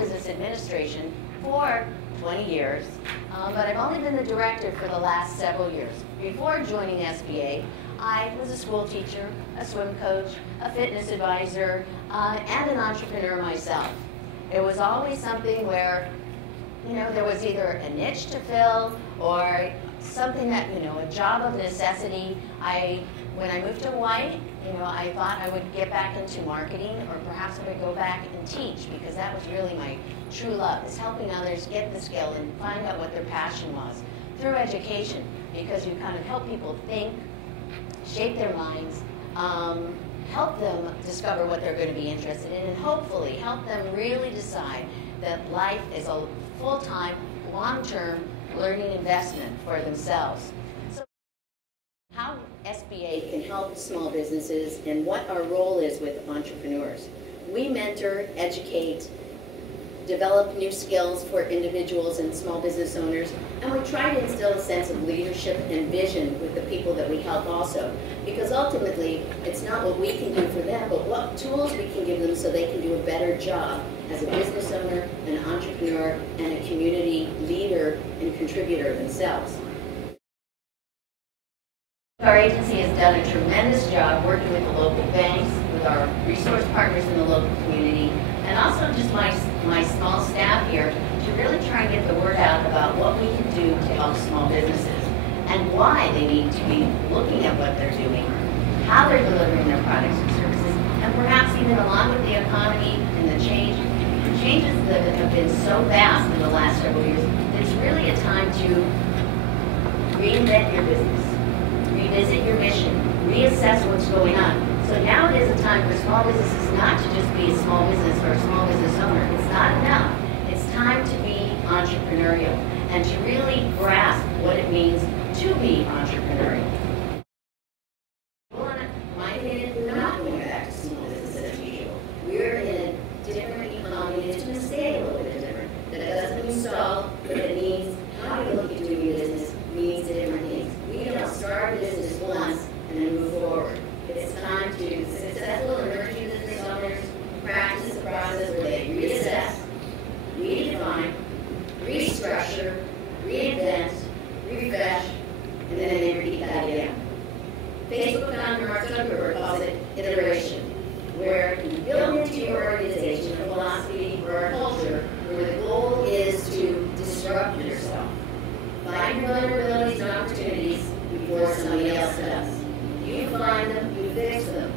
business administration for 20 years, but I've only been the director for the last several years. Before joining SBA, I was a school teacher, a swim coach, a fitness advisor, and an entrepreneur myself. It was always something where, there was either a niche to fill or something that, a job of necessity. When I moved to Hawaii, I thought I would get back into marketing, or perhaps I would go back and teach, because that was really my true love, is helping others get the skill and find out what their passion was through education, because you kind of help people think, shape their minds, help them discover what they're going to be interested in, and hopefully help them really decide that life is a full-time, long-term learning investment for themselves. So how SBA can help small businesses and what our role is with entrepreneurs. We mentor, educate, develop new skills for individuals and small business owners, and we try to instill a sense of leadership and vision with the people that we help also, because ultimately it's not what we can do for them, but what tools we can give them so they can do a better job as a business owner, an entrepreneur, and a community leader and contributor themselves. Our agency has done a tremendous job working with the local banks, with our resource partners in the local community, and also just my small staff here to really try and get the word out about what we can do to help small businesses and why they need to be looking at what they're doing, how they're delivering their products and services, and perhaps even along with the economy and the changes that have been so vast in the last several years, it's really a time to reinvent your business, revisit your mission, reassess what's going on. So now it is a time for small businesses not to just be a small business or a small business owner. It's not enough. It's time to be entrepreneurial and to really grasp what it means to be entrepreneurial. Well, in my opinion, we're not going back to small business as usual. We're in a different economy. It's going to stay a little bit different. That doesn't mean stall, but it means how you look at doing business means different things. We don't start a business once and then move forward. It's time to successful emerging business owners practice the process where they reassess, redefine, restructure, reinvent, refresh, and then they repeat that again. Facebook founder Mark Zuckerberg calls it iteration, where you build into your organization a philosophy or a culture where the goal is to disrupt yourself. Find your vulnerabilities and opportunities before somebody else does. You find them, you fix them,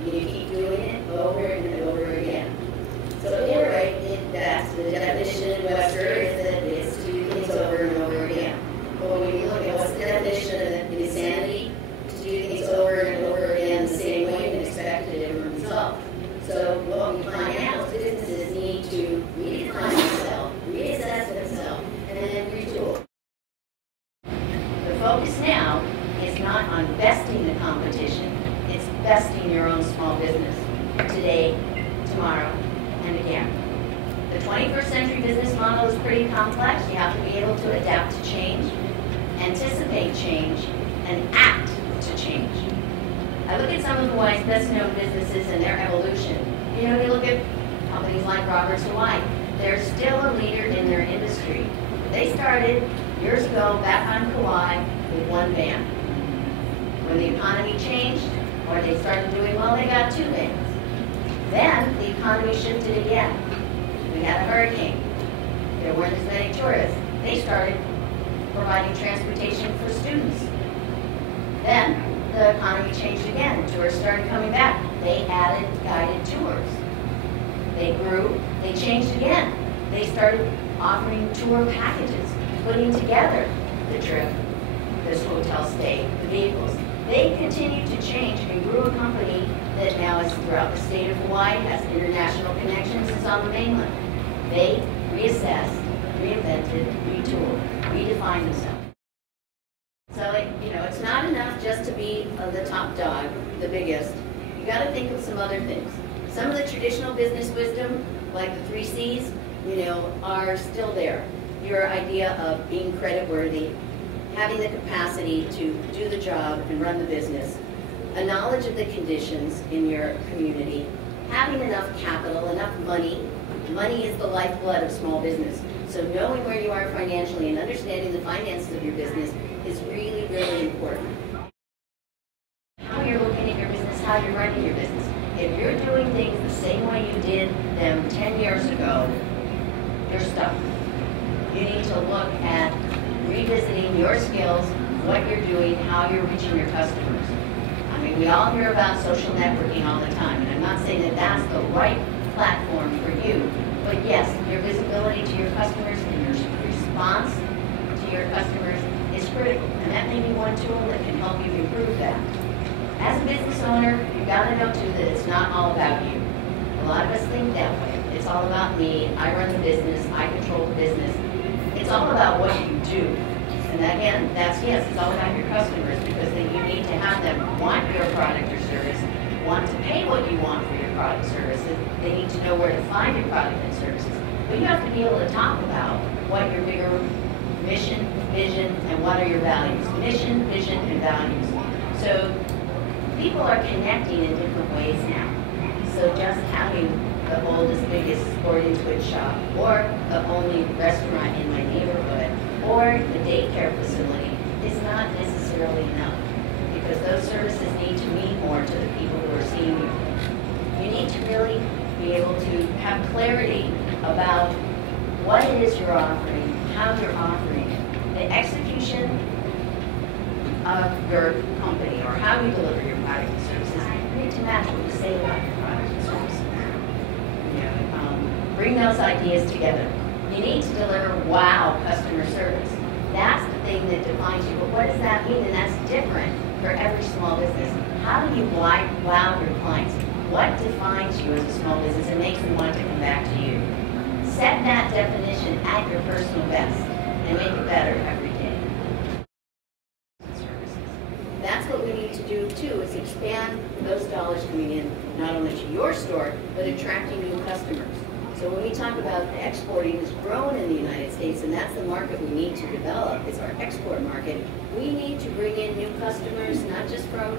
and you keep doing it over and over again. So you're right, that's the definition in Webster, is that it's to do things over and over again. But when you look at what's the definition of insanity, to do things over and over again the same way and expect a different result. So what we find out is businesses need to redefine themselves, reassess themselves, and then retool. The focus now is not on besting the competition, it's besting your own small business today, tomorrow, and again. The 21st century business model is pretty complex. You have to be able to adapt to change, anticipate change, and act to change. I look at some of Hawaii's best known businesses and their evolution. You look at companies like Roberts Hawaii. They're still a leader in their industry. They started years ago back on Kauai with one van. When the economy changed, or they started doing well, they got two vans. Then the economy shifted again. We had a hurricane. There weren't as many tourists. They started providing transportation for students. Then the economy changed again. Tourists started coming back. They added guided tours. They grew. They changed again. They started offering tour packages, putting together the trip, this hotel stay, the vehicles. They continued to change and grew a company that now is throughout the state of Hawaii, has international connections, is on the mainland. They reassessed, reinvented, retooled, redefined themselves. So it's not enough just to be the top dog, the biggest. You got to think of some other things. Some of the traditional business wisdom, like the 3 C's, are still there. Your idea of being creditworthy, having the capacity to do the job and run the business, a knowledge of the conditions in your community, having enough capital, enough money Money is the lifeblood of small business. So knowing where you are financially and understanding the finances of your business is really, really important. How you're looking at your business, how you're running your business. If you're doing things the same way you did them 10 years ago, you're stuck. You need to look at revisiting your skills, what you're doing, how you're reaching your customers. I mean, we all hear about social networking all the time, and I'm not saying that that's the right platform for you, but yes, your visibility to your customers and your response to your customers is critical, and that may be one tool that can help you improve that. As a business owner, you've got to know too that it's not all about you. A lot of us think that way. It's all about me, I run the business, I control the business. It's all about what you do. And again, yes, it's all about your customers, because then you need to have them want your product or service, want to pay what you want for your product or services. They need to know where to find your product and services. But you have to be able to talk about what your bigger mission, vision, and what are your values. Mission, vision, and values. So people are connecting in different ways now. So just having the oldest, biggest sporting goods shop, or the only restaurant in my neighborhood, or the daycare facility is not necessarily enough, because those services need to mean more to the people who are seeing you. You need to really be able to have clarity about what it is you're offering, how you're offering it, the execution of your company, or how you deliver your product and services need to match what you say about your product and services. Bring those ideas together. You need to deliver wow customer service. That's the thing that defines you. But what does that mean? And that's different for every small business. How do you wow your clients? What defines you as a small business and makes them want to come back to you? Set that definition at your personal best and make it better every day. That's what we need to do too, is expand those dollars coming in not only to your store, but attracting new customers. So when we talk about exporting has grown in the United States, and that's the market we need to develop, is our export market. We need to bring in new customers, not just from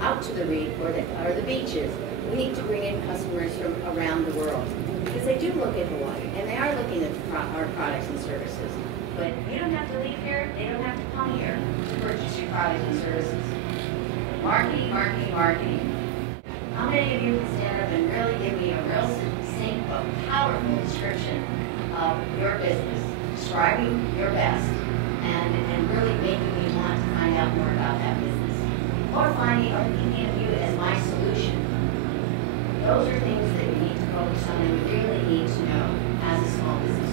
out to the reef or the beaches. We need to bring in customers from around the world, because they do look at Hawaii, and they are looking at our products and services. But you don't have to leave here, they don't have to come here to purchase your products and services. Marketing, marketing, marketing. How many of you can stand up and really give me a real succinct but powerful description of your business, describing your best, and really making me want to find out more about that business? Or thinking of you as my solution. Those are things that we need to focus on and we really need to know as a small business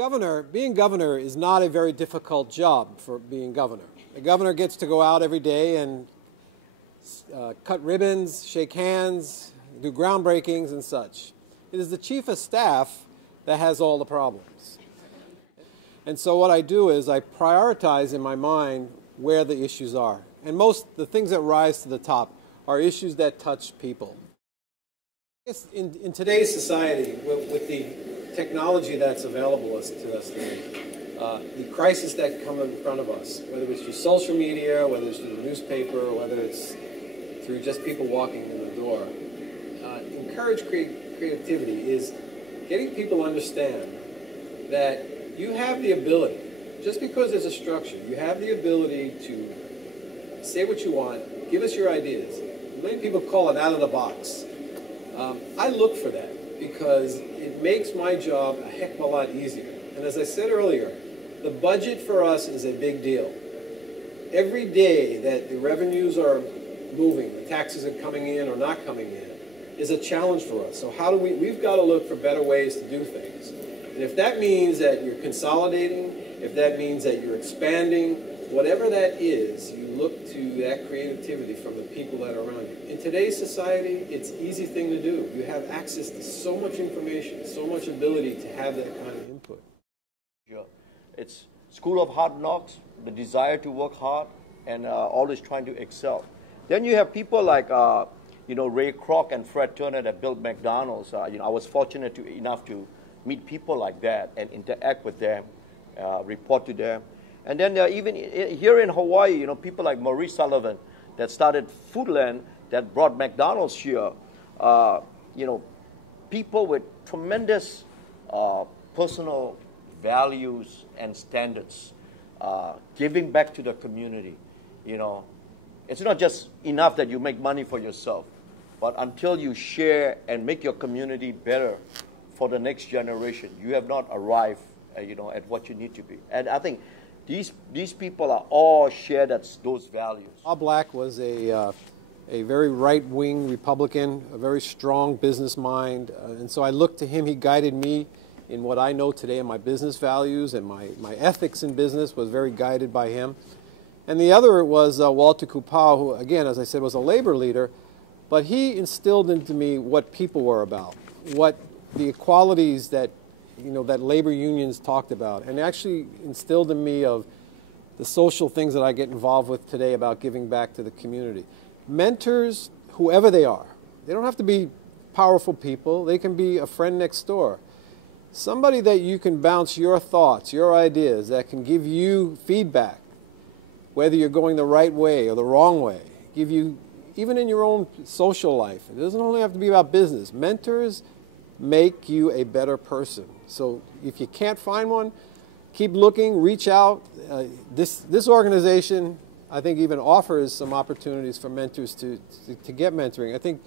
owner. Being governor is not a very difficult job for being governor. The governor gets to go out every day and cut ribbons, shake hands, do groundbreakings and such. It is the chief of staff that has all the problems. And so what I do is I prioritize in my mind where the issues are. And the things that rise to the top are issues that touch people. In today's society, with the technology that's available to us today, the crisis that come in front of us, whether it's through social media, whether it's through the newspaper, whether it's through just people walking in the door, encourage creativity is getting people to understand that you have the ability, just because there's a structure, you have the ability to say what you want, give us your ideas. Many people call it out of the box. I look for that because it makes my job a heck of a lot easier. And as I said earlier, the budget for us is a big deal. Every day that the revenues are moving, the taxes are coming in or not coming in, is a challenge for us. So how do we've got to look for better ways to do things. And if that means that you're consolidating, if that means that you're expanding, whatever that is, you look to that creativity from the people that are around you. In today's society, it's an easy thing to do. You have access to so much information, so much ability to have that kind of input. It's school of hard knocks, the desire to work hard, and always trying to excel. Then you have people like Ray Kroc and Fred Turner that built McDonald's. I was fortunate enough to meet people like that and interact with them, report to them. And then even here in Hawaii, people like Maurice Sullivan that started Foodland that brought McDonald's here. you know, people with tremendous personal values and standards, giving back to the community. You know, it's not just enough that you make money for yourself, but until you share and make your community better for the next generation, you have not arrived, you know, at what you need to be. And I think these people are all share those values. Bob Black was a very right-wing Republican, a very strong business mind, and so I looked to him. He guided me in what I know today in my business values, and my ethics in business was very guided by him. And the other was Walter Kupau, who, again, as I said, was a labor leader, but he instilled into me what people were about, what the equalities that, you know, that labor unions talked about, and actually instilled in me of the social things that I get involved with today about giving back to the community. Mentors, whoever they are, they don't have to be powerful people. They can be a friend next door. Somebody that you can bounce your thoughts, your ideas, that can give you feedback, whether you're going the right way or the wrong way, give you, even in your own social life. It doesn't only have to be about business. Mentors make you a better person. So if you can't find one, keep looking, reach out. This organization, I think, even offers some opportunities for mentors to get mentoring. I think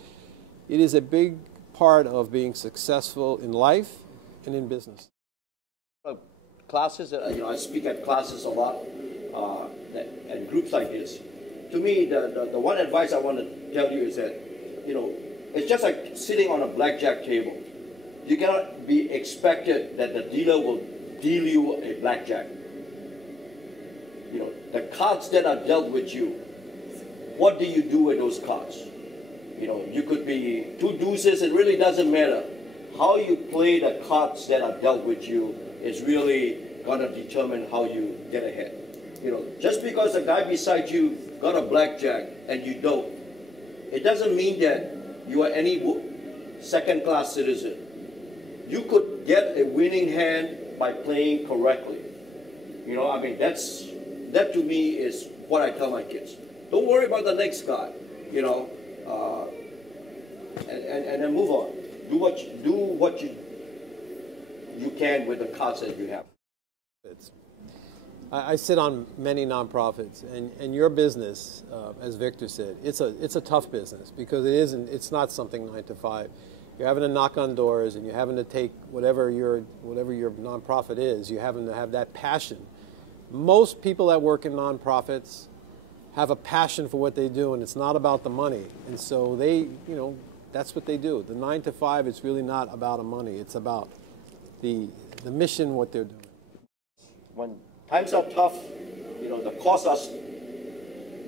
it is a big part of being successful in life and in business. Classes, you know, I speak at classes a lot, and groups like this. To me, the one advice I want to tell you is that, you know, it's just like sitting on a blackjack table. You cannot be expected that the dealer will deal you a blackjack. You know, the cards that are dealt with you, what do you do with those cards? You know, you could be two deuces, it really doesn't matter. How you play the cards that are dealt with you is really going to determine how you get ahead. You know, just because the guy beside you got a blackjack and you don't, it doesn't mean that you are any second-class citizen. You could get a winning hand by playing correctly. You know, I mean, that to me is what I tell my kids. Don't worry about the next guy, you know, and then move on. Do what you can with the cards that you have. I sit on many nonprofits, and your business, as Victor said, it's a tough business because it's not something 9 to 5. You're having to knock on doors, and you're having to take whatever your nonprofit is. You're having to have that passion. Most people that work in nonprofits have a passion for what they do, and it's not about the money. And so they, you know, that's what they do. The 9 to 5, it's really not about the money. It's about the mission, what they're doing. When times are tough, you know, the costs are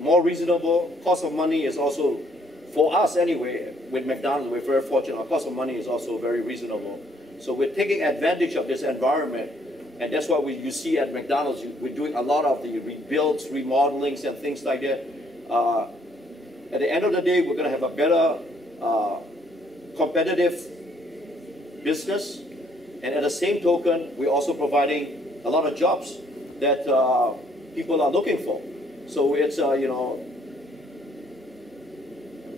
more reasonable. Cost of money is also, for us anyway, with McDonald's, we're very fortunate. Our cost of money is also very reasonable. So we're taking advantage of this environment, and that's why you see at McDonald's, we're doing a lot of the rebuilds, remodelings, and things like that. At the end of the day, we're going to have a better competitive business, and at the same token, we're also providing a lot of jobs that people are looking for. So it's, you know,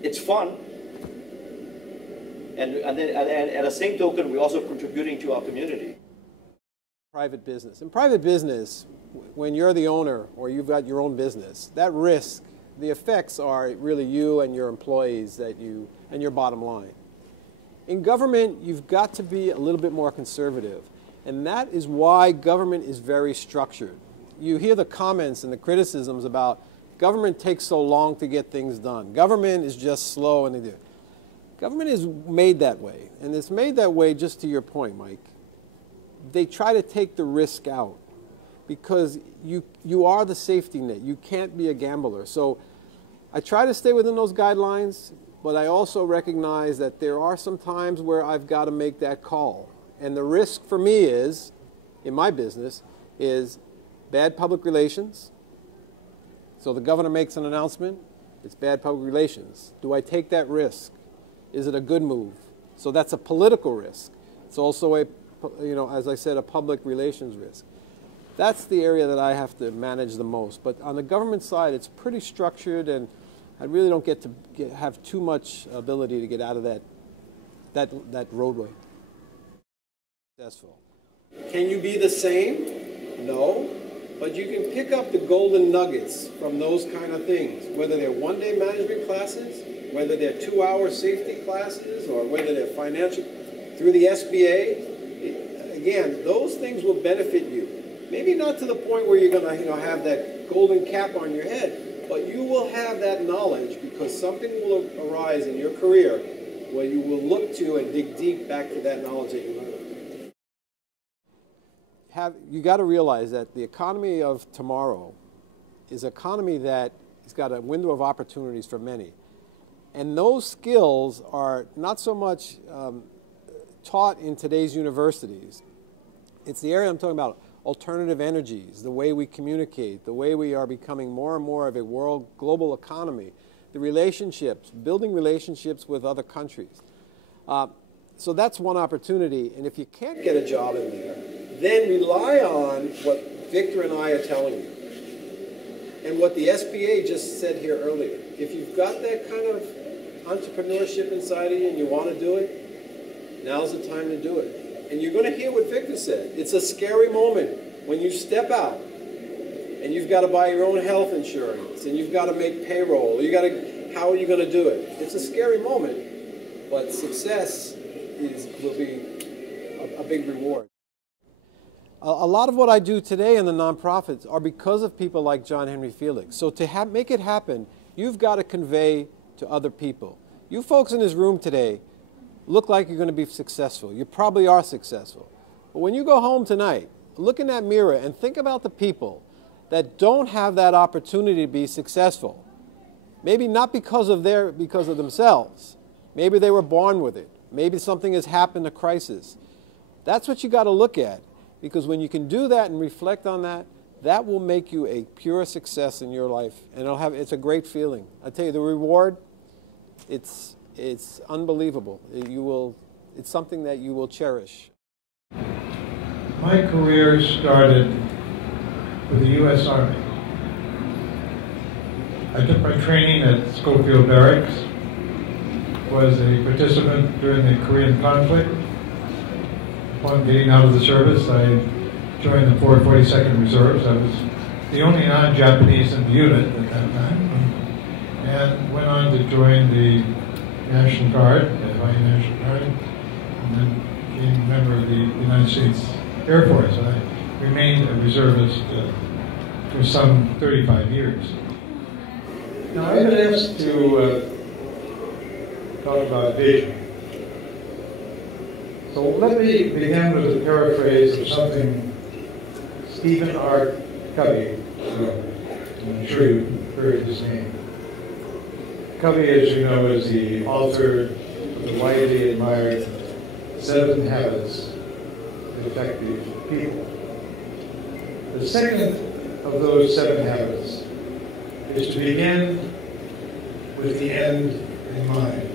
it's fun, and at the same token, we're also contributing to our community. Private business. In private business, when you're the owner or you've got your own business, that risk, the effects are really you and your employees and your bottom line. In government, you've got to be a little bit more conservative, and that is why government is very structured. You hear the comments and the criticisms about government takes so long to get things done. Government is just slow, and they do. Government is made that way, and it's made that way just to your point, Mike. They try to take the risk out because you are the safety net. You can't be a gambler. So I try to stay within those guidelines, but I also recognize that there are some times where I've got to make that call. And the risk for me is, in my business, is bad public relations. So the governor makes an announcement, it's bad public relations. Do I take that risk? Is it a good move? So that's a political risk. It's also a, you know, as I said, a public relations risk. That's the area that I have to manage the most. But on the government side, it's pretty structured, and I really don't have too much ability to get out of that that roadway. Successful. Can you be the same? No. But you can pick up the golden nuggets from those kind of things, whether they're one-day management classes, whether they're 2-hour safety classes, or whether they're financial, through the SBA. Again, those things will benefit you. Maybe not to the point where you're going to have that golden cap on your head, but you will have that knowledge because something will arise in your career where you will look to and dig deep back to that knowledge that you learned. You got to realize that the economy of tomorrow is an economy that has got a window of opportunities for many. And those skills are not so much taught in today's universities. It's the area I'm talking about, alternative energies, the way we communicate, the way we are becoming more and more of a global economy, the relationships, building relationships with other countries. So that's one opportunity. And if you can't get a job in there, then rely on what Victor and I are telling you. And what the SBA just said here earlier. If you've got that kind of entrepreneurship inside of you and you want to do it, now's the time to do it. And you're going to hear what Victor said. It's a scary moment when you step out and you've got to buy your own health insurance and you've got to make payroll. How are you going to do it? It's a scary moment, but success will be a big reward. A lot of what I do today in the nonprofits are because of people like John Henry Felix. So to make it happen, you've got to convey to other people. You folks in this room today look like you're going to be successful. You probably are successful. But when you go home tonight, look in that mirror and think about the people that don't have that opportunity to be successful. Maybe not because of themselves. Maybe they were born with it. Maybe something has happened, a crisis. That's what you got to look at. Because when you can do that and reflect on that, that will make you a pure success in your life. And it's a great feeling. I tell you, the reward, it's unbelievable. It's something that you will cherish. My career started with the U.S. Army. I took my training at Schofield Barracks, was a participant during the Korean conflict. Upon getting out of the service, I joined the 442nd Reserves. I was the only non-Japanese in the unit at that time, and went on to join the National Guard, the Hawaii National Guard, and then became a member of the United States Air Force. I remained a reservist for some 35 years. Now, I've been asked to talk about vision. So let me begin with a paraphrase of something Stephen R. Covey wrote. I'm sure you've heard his name. Covey, as you know, is the author of the widely admired 7 Habits of Effective People. The second of those 7 habits is to begin with the end in mind.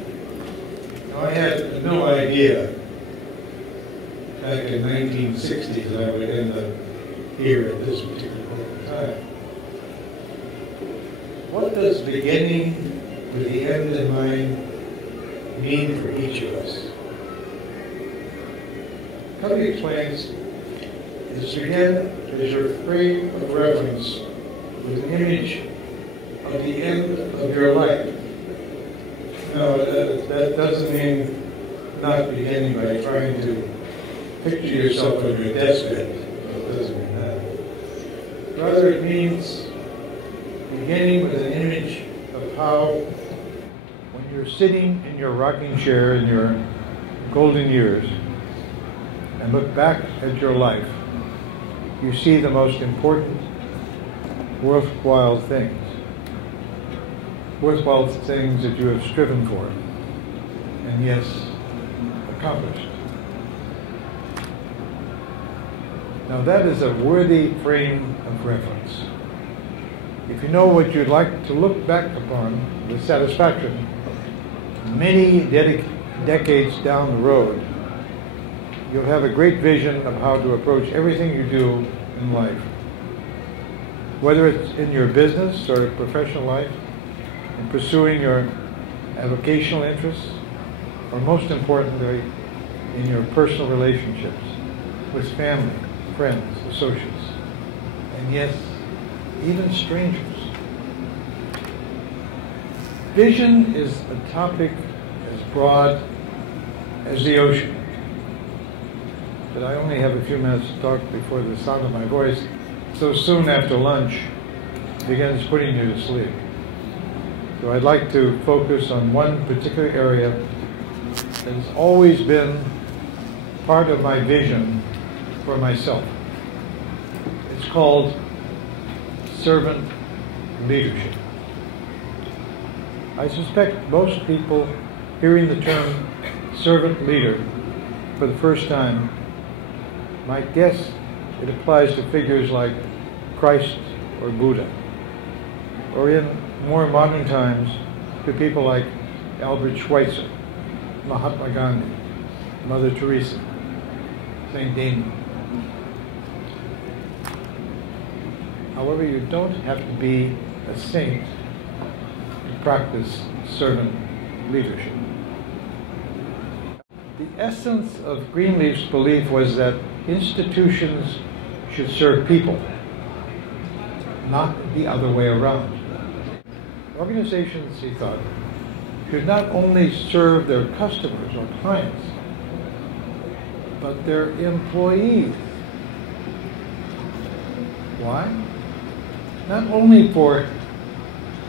Now, I had no idea back in 1960 that I would end up here at this particular point in time. What does beginning with the end in mind mean for each of us? Covey explains, is to begin as your frame of reference with an image of the end of your life. No, that doesn't mean not beginning by trying to picture yourself on your deathbed. It doesn't mean that. Rather, it means beginning with an image of how, when you're sitting in your rocking chair in your golden years and look back at your life, you see the most important, worthwhile things that you have striven for, and yes, accomplished. Now that is a worthy frame of reference. If you know what you'd like to look back upon with satisfaction, many decades down the road, you'll have a great vision of how to approach everything you do in life. Whether it's in your business or professional life, in pursuing your avocational interests, or most importantly, in your personal relationships with family, friends, associates, and yes, even strangers. Vision is a topic as broad as the ocean. But I only have a few minutes to talk before the sound of my voice, so soon after lunch, begins putting you to sleep. So I'd like to focus on one particular area that has always been part of my vision for myself. It's called servant leadership. I suspect most people hearing the term servant leader for the first time might guess it applies to figures like Christ or Buddha, or in more modern times to people like Albert Schweitzer, Mahatma Gandhi, Mother Teresa, St. Damien. However, you don't have to be a saint to practice servant leadership. The essence of Greenleaf's belief was that institutions should serve people, not the other way around. Organizations, he thought, should not only serve their customers or clients, but their employees. Why? Not only for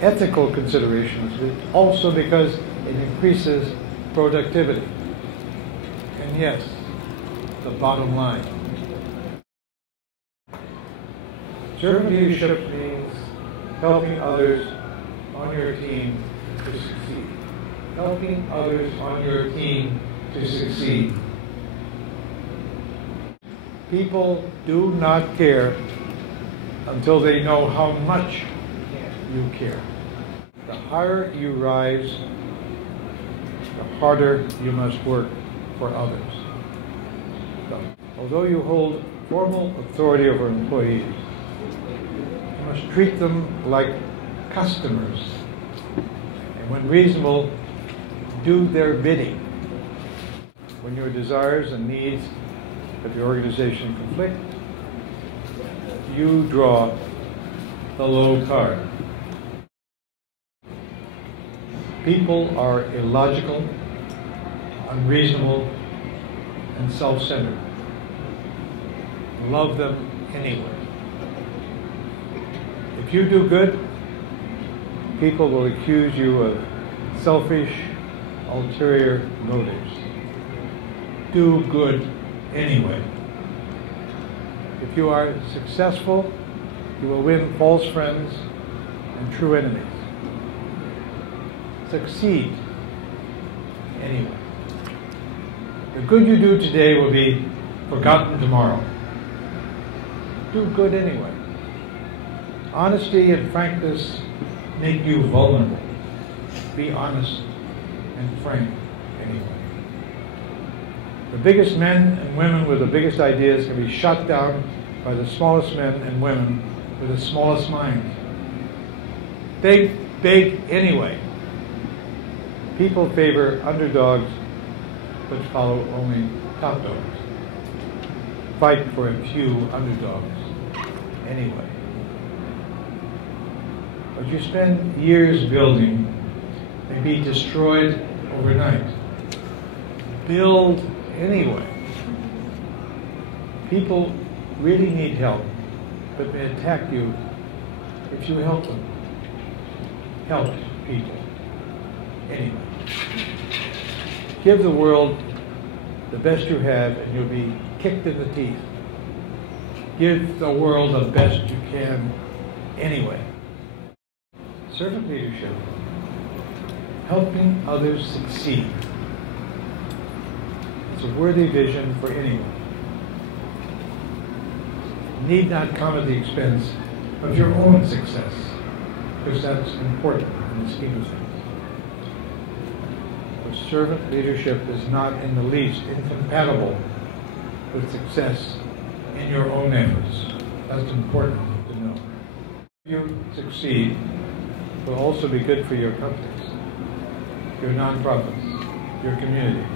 ethical considerations, but also because it increases productivity. And yes, the bottom line. Servant leadership means helping others on your team to succeed. Helping others on your team to succeed. People do not care until they know how much you care. The higher you rise, the harder you must work for others. So, although you hold formal authority over employees, you must treat them like customers, and when reasonable, do their bidding. When your desires and needs of your organization conflict, you draw the low card. People are illogical, unreasonable, and self-centered. Love them anyway. If you do good, people will accuse you of selfish, ulterior motives. Do good anyway. If you are successful, you will win false friends and true enemies. Succeed anyway. The good you do today will be forgotten tomorrow. Do good anyway. Honesty and frankness make you vulnerable. Be honest and frank anyway. The biggest men and women with the biggest ideas can be shot down by the smallest men and women with the smallest minds. Think big anyway. People favor underdogs, but follow only top dogs. Fight for a few underdogs anyway. What you spend years building may be destroyed overnight. Build anyway. People really need help, but may attack you if you help them. Help people anyway. Give the world the best you have and you'll be kicked in the teeth. Give the world the best you can anyway. Servant leadership, helping others succeed. It's a worthy vision for anyone. It need not come at the expense of your own success, because that's important in the scheme of things. But servant leadership is not in the least incompatible with success in your own efforts. That's important to know. If you succeed, it will also be good for your companies, your nonprofits, your community,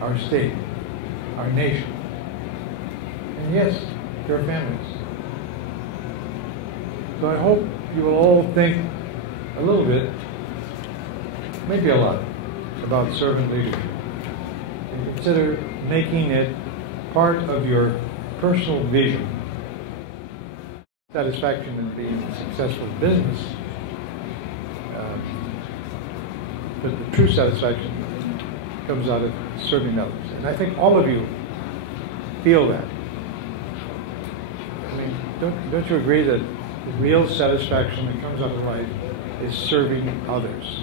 our state, our nation, and yes, your families. So I hope you will all think a little bit, maybe a lot, about servant leadership. And consider making it part of your personal vision. Satisfaction in being a successful business, but the true satisfaction comes out of serving others. And I think all of you feel that. I mean, don't you agree that the real satisfaction that comes out of life is serving others?